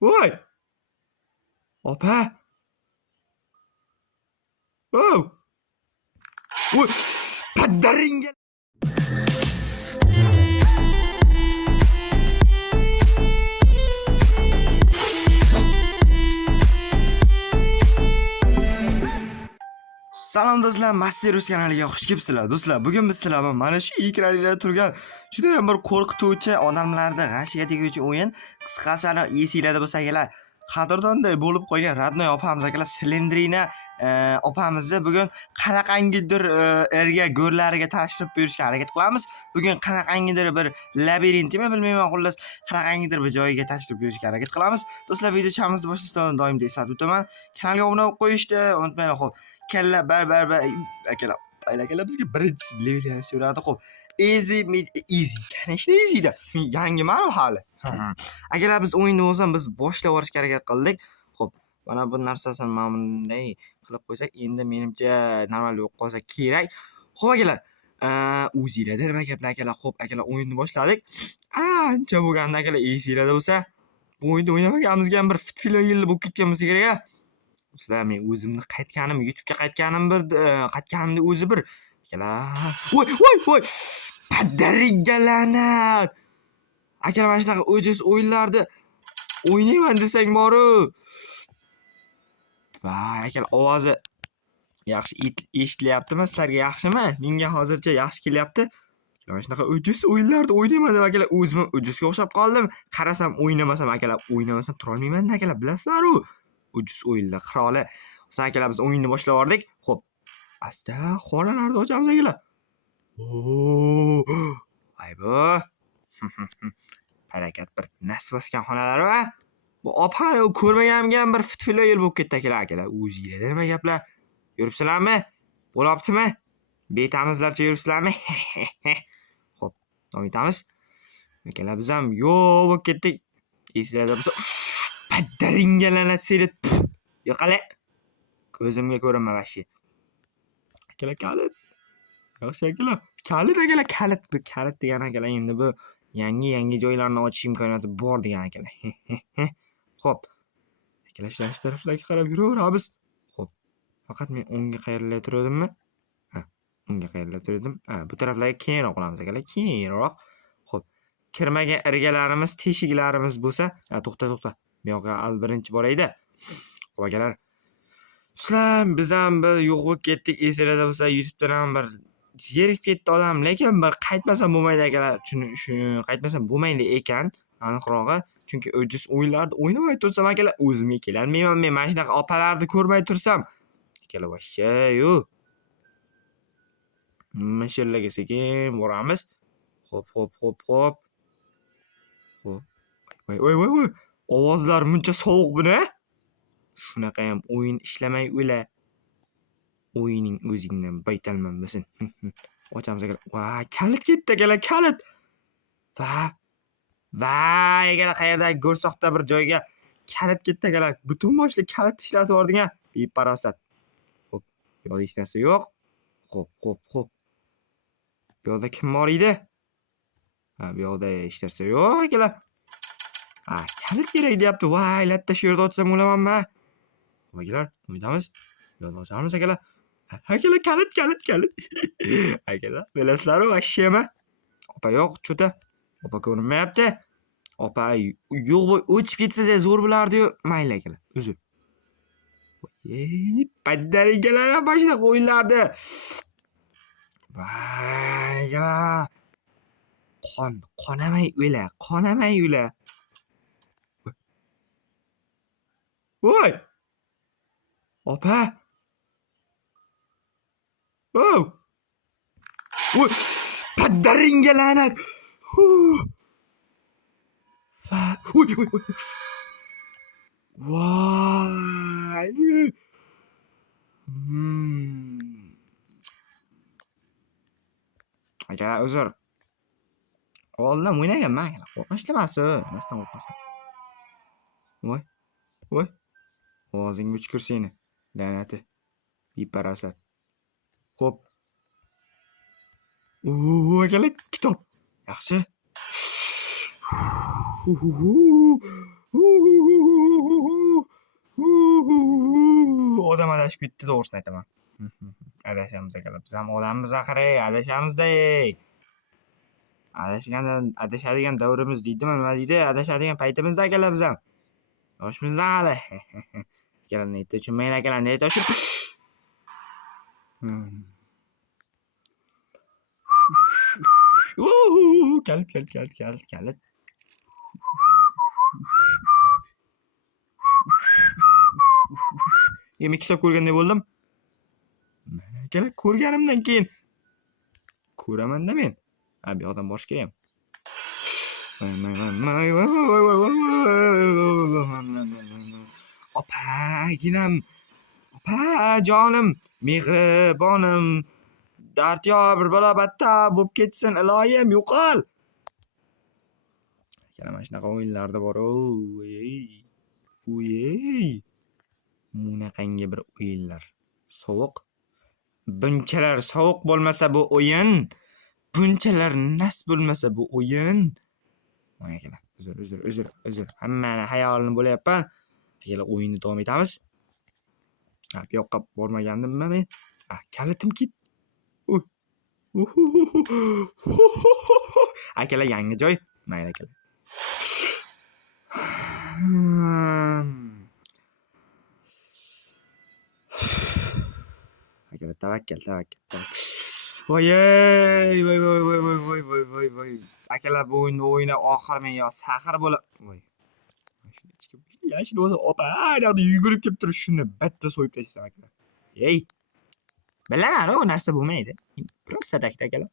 Voy! Opa! Oh! Voy! Padaringga! Salom do'stlar, Masterus kanaliga xush kelibsizlar. Do'stlar, bugun biz sizlar bilan mana shu ekranlarda turgan juda ham bir qo'rqituvchi, odamlarni g'ashiga teguvchi o'yin, qisqasini esinglarda bo'lsa kelar, qadrdonday bo'lib qolgan Radnoy opamiz akalar Slendrina opamizni bugun qanaqangidir erga go'rlariga tashrif buyurishga harakat qilamiz. Bugun qanaqangidir bir labirintimi bilmayman, xullas qanaqangidir bir joyiga tashrif buyurishga harakat qilamiz. Do'stlar, videochamizni boshlashdan doimdek eslatib o'taman. Kanalga obuna bo'lib qo'yishni unutmanglar. Xo'p, kalla bar akalar bizga birinchi level yarashaveradi. Xo'p, easy конечно easyda yangiman hali. Akalar, biz o'yinni o'zim biz boshlab yuborishga harakat qildik. Xo'p, mana bu narsasini mana bunday qilib qo'ysak, endi menimcha normal bo'lib qolsa kerak. Xo'p akalar, o'zinglarda nima gaplar akalar? Xo'p akalar, o'yinni boshladik. Ancha bo'lganda akalar, esinglarda bo'lsa, bu o'yinni o'ynamaganimizga ham bir fitfilo yil bo'lib ketgan bo'lsa kerak-a. Sizlar, men o'zimni YouTube'ga qaytganimda o'zi bir akalar. Voy! Padaringga la'nat. Akalar, mana shunaqa o'jiz o'yinlarni o'ynayman desang boru. Voy, akalar, ovozi yaxshi eshitilyaptimi? Sizlarga yaxshimi? Menga hozircha yaxshi kelyapti. Mana shunaqa o'jiz o'yinlarni o'ynayman deb akalar, o'zim o'jizga o'xshab qoldim. Qarasam o'ynamasam tura olmayman-da akalar, bilasizlar-ku. Ucuz o'yinlar qiroli. O'sa akalar, biz o'yinni boshlab yubordik. Xo'p, asta xonalarni ochamiz akalar. Voy bu. Harakat bir nas bosgan xonalar va bu opani ko'rmaganimga ham bir fitfilo yil bo'lib ketdi akalar. O'zinglarda nima gaplar? Yuribsizlarmi? Bo'libdimi? Betamizlarcha yuribsizlarmi? Xo'p, davom etamiz. Akalar, biz ham yo'q bo'lib ketdik. Esinglarda bo'lsa, padaringga la'nat seni. Yo'qala. Ko'zimga ko'rinma vashi. Akalar, kalit. Yaxshi akalar. Kalit akalar, kalit. Bu kalit degan akalar, endi bu yangi joylarni ochish imkoniyati bor degan akalar. Xo'p. Akalar, shu taraflarga qarab yuraveramiz. Xo'p. Faqat men o'ngga qayrilayotgandimmi? O'ngga qayrilayotgandim. Bu taraflarga keyinroq qilamiz akalar, keyinroq. Xo'p. Kirmagan irgalarimiz, teshiklarimiz bo'lsa, to'xta. Bu yoqqa birinchi borayda. Xo'p akalar. Sizlar, biz ham bir yo'q bo'lib ketdik. Esinglarda bo'lsa, YouTube'dan ham bir zerikib ketdi odam, lekin bir qaytmasam bo'lmaydi akalar. Shuni qaytmasam bo'lmaydi ekan, aniqrog'i. Chunki o'jiz o'yinlarni o'ynamay tursam akalar, o'zimga kelolmayman. Men mana shunaqa opalarni ko'rmay tursam, akalar, vashay-yu. Mashirlarga sekin boramiz. Xo'p. Xo'p. Voy. Ovozlar muncha sovuq buni. Shunaqa ham o'yin ishlamay o'la. O'yining o'zingdan baytalman bo'lsin. Ochamiz akalar. Voy, kalit ketdi akalar, kalit. Voy, akalar, qayerdagi go'rsoqda bir joyga kalit ketdi akalar. Butun boshli kalit ishlatib yording-a. Beparosat. Xo'p, bu yoqda hech narsa yo'q. Xo'p. Bu yoqda kim bor edi? Bu yoqda hech narsa yo'q akalar. Kalit kerak deyapti. Voy, latta shu yerda o'tsam o'lamanmi? Akalar, qo'yamiz. Yo'lni ochamiz akalar. Akalar, kalit. Akalar, bilasizlar-ku, vashshemi? Opa yo'q, cho'ta. Opa ko'rinmayapti. Opa yo'q, o'chib ketsa zo'r bo'lardi-yu. Mayli akalar, uzr. Padaringgalar ham shunaqa o'yinlardi. Voy, akalar. Qonamay o'la. Voy! Opa! Voy! Padaringga la'nat! Voy! Voy! Akalar, uzr. Oldin o'ynaganman akalar. Qo'rqinchlimasin. Masdan qo'rqasan. Voy. Ovozingga uchkur seni. La'nati. Beparosat. Xo'p. Akalar, kitob. Yaxshi. Odam adashib ketdi, to'g'risini aytaman. Adashamiz akalar. Biz ham odammiz axir, adashamiz-da. Adashadigan davrimiz deydimi, nima deydi? Adashadigan paytimizda akalar biz ham. Yoshmizda hali. Akalar neta tushunmaydi akalar, neta tushun. Kalit. Men kitob ko'rganday bo'ldim. Mana akalar ko'rganimdan keyin ko'raman-da men. Ha, bu yoqdan borish kerak. Opaginam, opajonim, mehribonim, daryo bir balo batta bo'lib ketsin, iloyim, yo'qol. Akalar mana shunaqa o'yinlarda bor-ku. Bunaqangi bir o'yinlar. Sovuq. Bunchalar sovuq bo'lmasa bu o'yin, bunchalar nas bo'lmasa bu o'yin. Voy akalar, uzr. Hammani xayolini bo'layapman. Akalar, o'yinni davom etamiz. Ha, bu yoqqa bormagandimmi men? Ha, kalitim ketdi. Akalar, yangi joy. Mayli akalar. Akalar, tavakkal. Voy. Akalar, bu o'yinni o'ynab oxir men yo saxir bo'lib. Voy. Yashil bo'lsa, opa, yoqda yugurib kelib turib, shuni bitta so'yib tashlashim akalar. Ey. Bilaman, u narsa bo'lmaydi. Просто tak akalar.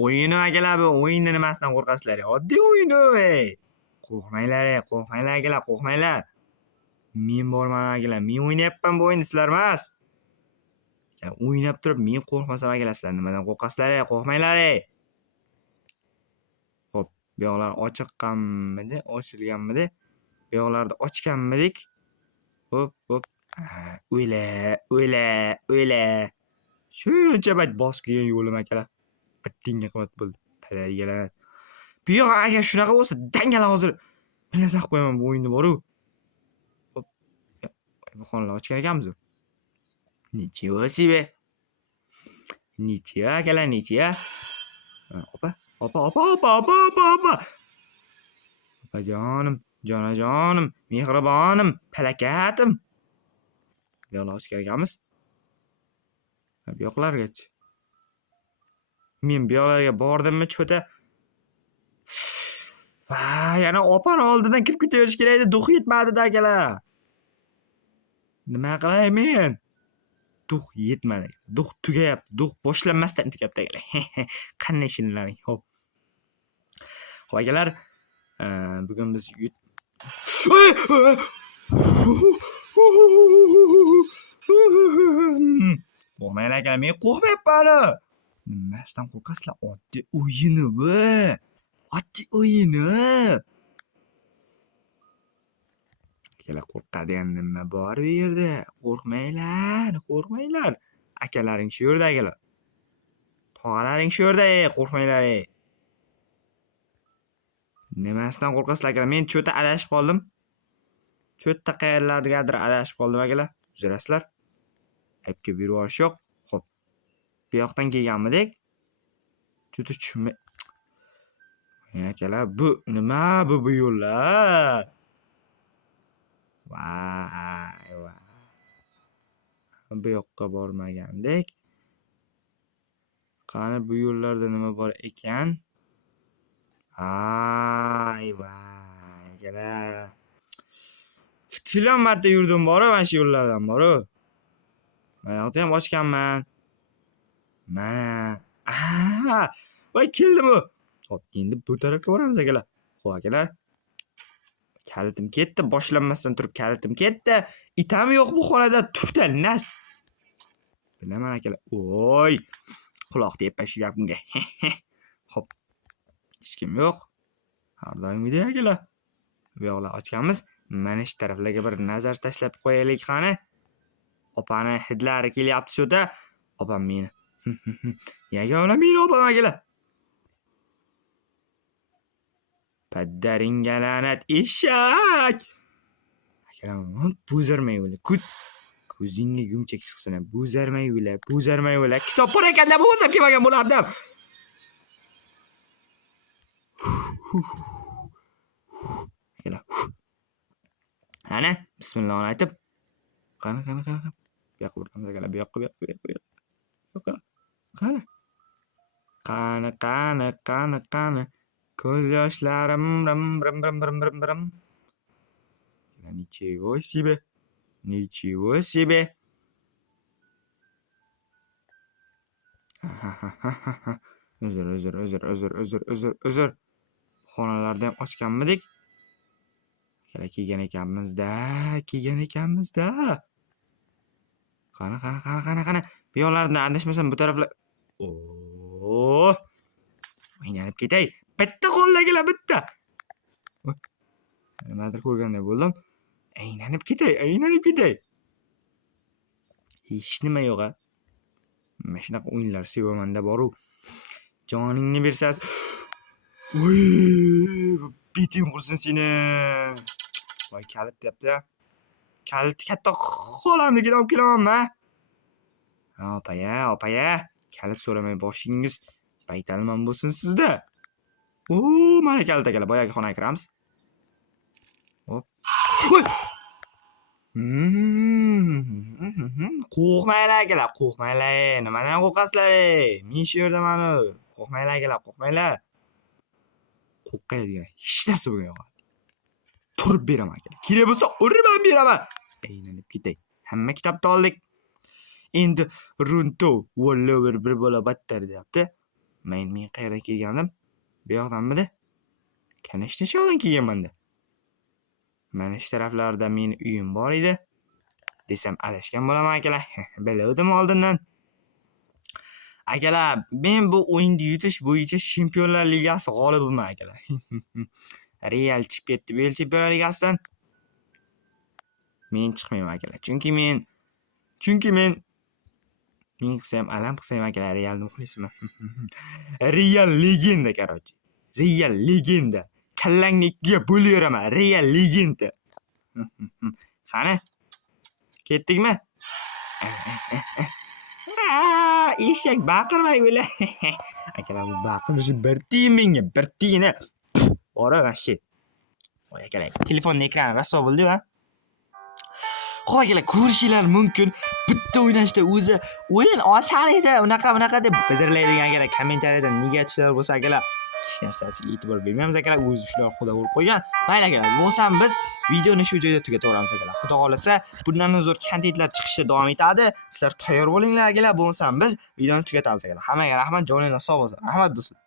O'yini akalar, bu o'yinni nimasidan qo'rqasizlar? Oddiy o'yini, ey. Qo'rqmanglar akalar, qo'rqmanglar. Men borman akalar, men o'ynayapman bu o'yinni, sizlar emas. O'ynab turib men qo'rqmasam akalar, sizlar nimadan qo'rqasizlar? Qo'rqmanglar. Xo'p, bu yoqlar ochiqqanmidi, ochilganmidi? Bu yoqlarni ochganmidik? Hop. O'yla. Shuncha payt bosib kelgan yo'lim akalar. Bittinga qimmat bo'ldi. Palayigalar. Bu yoq agar shunaqa bo'lsa, dangalar hozir bir narsa qilib qo'yaman bu o'yinni bor-ku. Hop. Bu xonani ochgan ekanmiz. Nechio себе. Nechio akalar, nechio. Opa. Opajonim, jonajonim, mehribonim, palakatim. Bu yoqni ochgan ekanmiz. Bu yoqlargacha. Men bu yoqlarga bordimmi, cho'ta. Va, yana opani oldidan kirib ketaverish kerak edi, duh yetmadi-da akalar. Nima qilay men? Duh yetmadi. Duh tugayapti. Duh boshlanmasdan tugayapti akalar. Qanday shirinlaring. Xo'p. Xo'p akalar, bugun biz qo'rqmanglar akalar, men qo'rqmayapman. Nimasidan qo'rqasizlar? Oddiy o'yini bu. Oddiy o'yini. Akalar, qo'rqadigan nima bor bu yerda? Qo'rqmanglar. Akalaring shu yerda akalar. Tog'alaring shu yerda, qo'rqmanglar. Nimasidan qo'rqasizlar akalar? Men cho'ta adashib qoldim. Cho'ta qayerlargadir adashib qoldim akalar. Uzrasizlar. Aybga buyurish yo'q. Xo'p. Bu yoqdan kelganmidik? Cho'ta tushunmay. Akalar, bu nima bu yo'llar? Vay. Bu yoqqa bormagandik. Qani bu yo'llarda nima bor ekan? Akalar. Film marta yurdim bor-ku, mana shu yo'llardan bor-ku. Mana yoqda ham ochganman. Mana. Voy, keldi bu. Xo'p, endi bu tarafga boramiz akalar. Xo'p akalar. Kalitim ketdi, boshlanmasdan turib kalitim ketdi. Itam yo'q bu xonada, tufta nas. Bilaman akalar. Voy. Quloq teppa shu gapimga. Xo'p. Hech kim yo'q. Har doimgidek akalar. Bu yoqlar ochganmiz. Mana shu taraflarga bir nazar tashlab qo'yaylik qani. Opani hidlari kelyapti shu-da. Opam meni. Yagona meni opam akalar. Paddaringga la'nat eshak. Akaram buzarmay o'la. Ko'zingga gumchak chiqsin. Buzarmay o'la. Kitob bor ekan deb o'zim kelmagan bo'lardim. Akalar. Ana, bismillah aytib. Qani. Bu yoqqa uramiz akalar. Bu yoqqa. Qani. Ko'z yoshlarim rim. Ничего себе. Uzr. Xonalarda ham ochganmidik? Kelgan ekanmiz-da. Qani. Bu yoqlardan adashmasam bu taraflar. Oh! O'ynalib ketay. Bitta qo'ldagilar bitta. Nimadir ko'rgandek bo'ldim. Aylanib ketay. Hech nima yo'q-a. Men shunaqa o'yinlar sevaman-da boru. Joningni bersas. Voy, biting qursin seni. Voy, kalit deyapti-ya. Kalit katta xolamnikidan olib kelamanmi? Opaya. Kalit so'ramay boshingiz baytalman bo'lsin sizda. Mana kalit akalar, boyagi xonaga kiramiz. Hop. Qo'rqmanglar akalar, qo'rqmanglar. Nimadan qo'rqasizlar? Men shu yerdaman. Qo'rqmanglar akalar, qo'rqmanglar. Qo'rqadigan hech narsa bo'lgan yo'q. Turib beraman akalar. Kerak bo'lsa urib beraman. Aylanib ketay. Hamma kitobni oldik. Endi runto wallover bir bola battar deyapti. Men qayerdan kelgandim? Bu yoqdanmidi? Kanishni yoqdan kelganman-da. Mana shu taraflarda meni uyim bor edi. Desam adashgan bo'laman akalar. Bildim oldindan. Akalar, men bu o'yinni yutish bo'yicha Chempionlar Ligasi g'olibiman akalar. Real chiqib ketdi bu Chempionlar Ligasidan. Men chiqmayman akalar. Chunki men qilsam, alam qilsam akalar, Realni muxlisman. Real legenda, короче. Real legenda. Kallangni ikkiga bo'layveraman. Real legenda. Qani? Ketdikmi? Eshak baqirmay o'la. Akalar, bu baqirishi bir tiyin menga, bir tiyini. Ora g'ashi. Voy akalar, telefonning ekrani raso bo'ldi-ku. Xo'p akalar, ko'rishinglar mumkin. Bitta o'ynashda o'zi o'yin oson edi. Unaqa deb bidirlaydigan akalar kommentariyada negativlar bo'lsa akalar, hech narsasiga e'tibor bermaymiz akalar. O'zi shular xudo bo'lib qo'ygan. Mayli akalar, bo'lsam biz videoni shu joyda tugataveramiz akalar. Xudo xolasa, bundan zo'r kontentlar chiqishda davom etadi. Sizlar tayyor bo'linglar akalar. Bo'lsam biz videoni tugatamiz akalar. Hammaga rahmat, joninglar sog' bo'lsin. Rahmat do'stlar.